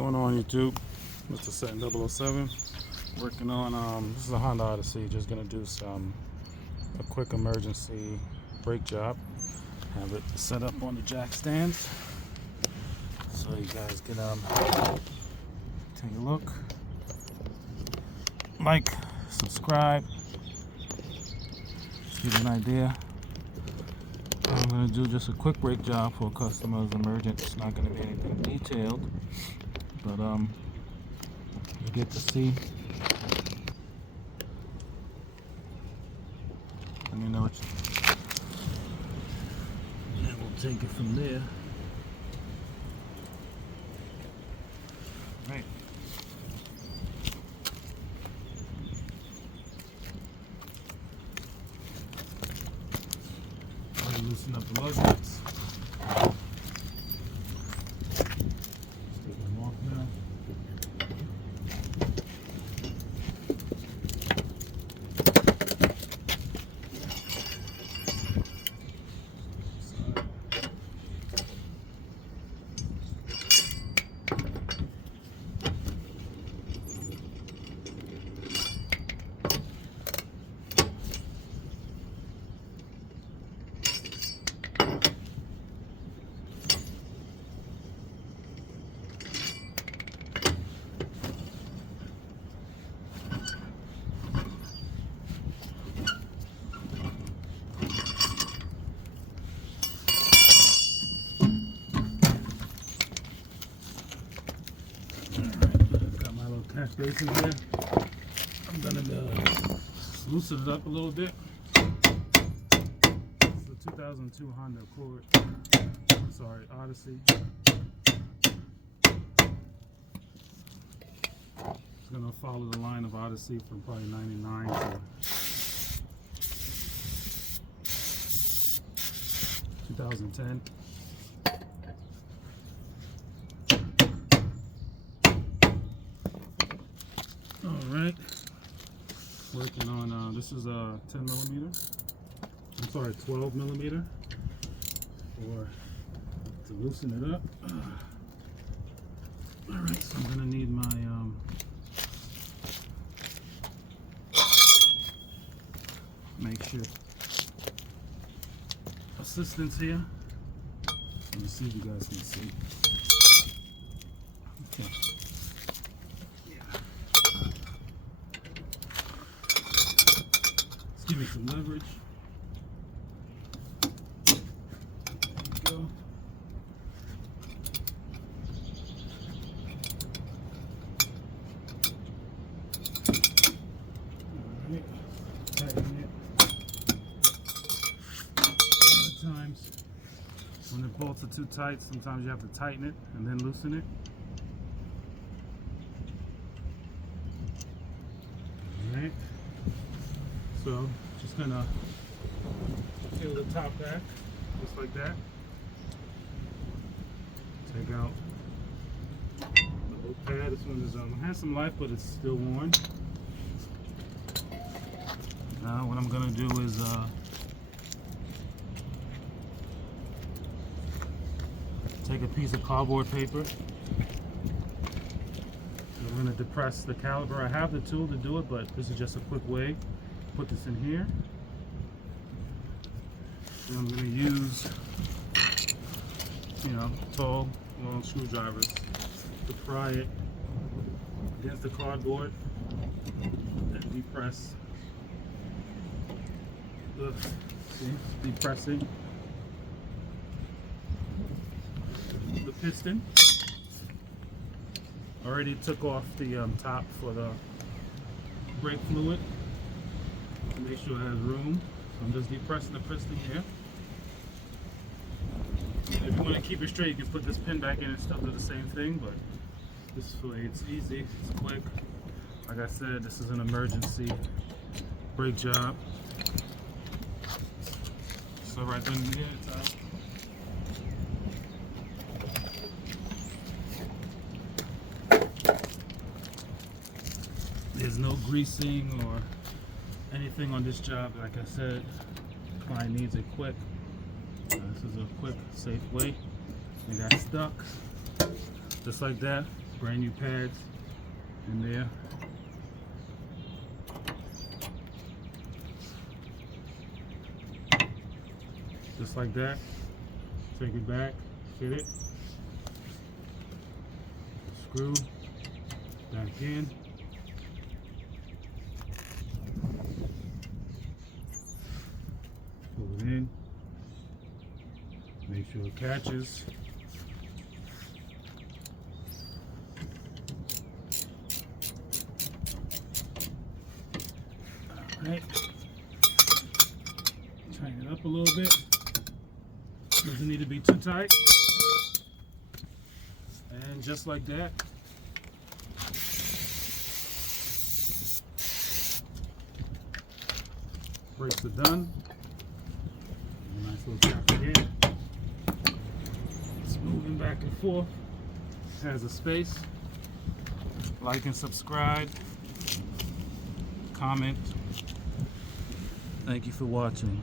going on YouTube? MrSettin007 working on this is a Honda Odyssey. Just gonna do a quick emergency brake job. Have it set up on the jack stands so you guys can take a look, like, subscribe, just give you an idea. I'm going to do just a quick brake job for a customer's emergent. It's not going to be anything detailed, but you get to see. Let me know what you think. And we'll take it from there. Right. Loosen up the lug nuts. Take them off now. Catch basin here. I'm gonna loosen it up a little bit. It's a 2002 Honda Accord. I'm sorry, Odyssey. It's gonna follow the line of Odyssey from probably 99 to 2010. Alright, working on, this is a 10 millimeter, I'm sorry, 12 millimeter, to loosen it up. Alright, so I'm going to need my, makeshift assistance here. Let me see if you guys can see. Okay. Give me some leverage. There you go. Alright, tighten it. A lot of times, when the bolts are too tight, sometimes you have to tighten it and then loosen it. Alright. So, just gonna peel the top back, just like that. Take out the little pad. This one is has some life, but it's still worn. Now, what I'm gonna do is take a piece of cardboard paper. I'm gonna depress the caliper. I have the tool to do it, but this is just a quick way. Put this in here. Then I'm going to use, tall, long screwdrivers to pry it against the cardboard and depress. Depressing the piston. Already took off the top for the brake fluid. Make sure it has room. So I'm just depressing the piston here. And if you want to keep it straight, you can put this pin back in and still do the same thing, but this way it's easy, it's quick. Like I said, this is an emergency brake job. So right then and there, it's out. There's no greasing or anything on this job. Like I said, client needs it quick. This is a quick, safe way. They got stuck, just like that. brand new pads in there. Just like that. Take it back, fit it, screw back in. Pull it in. Make sure it catches. Alright. Tighten it up a little bit. Doesn't need to be too tight. And just like that. Brakes are done. A nice little tap again. It's moving back and forth. Has a space. Like and subscribe. Comment. Thank you for watching.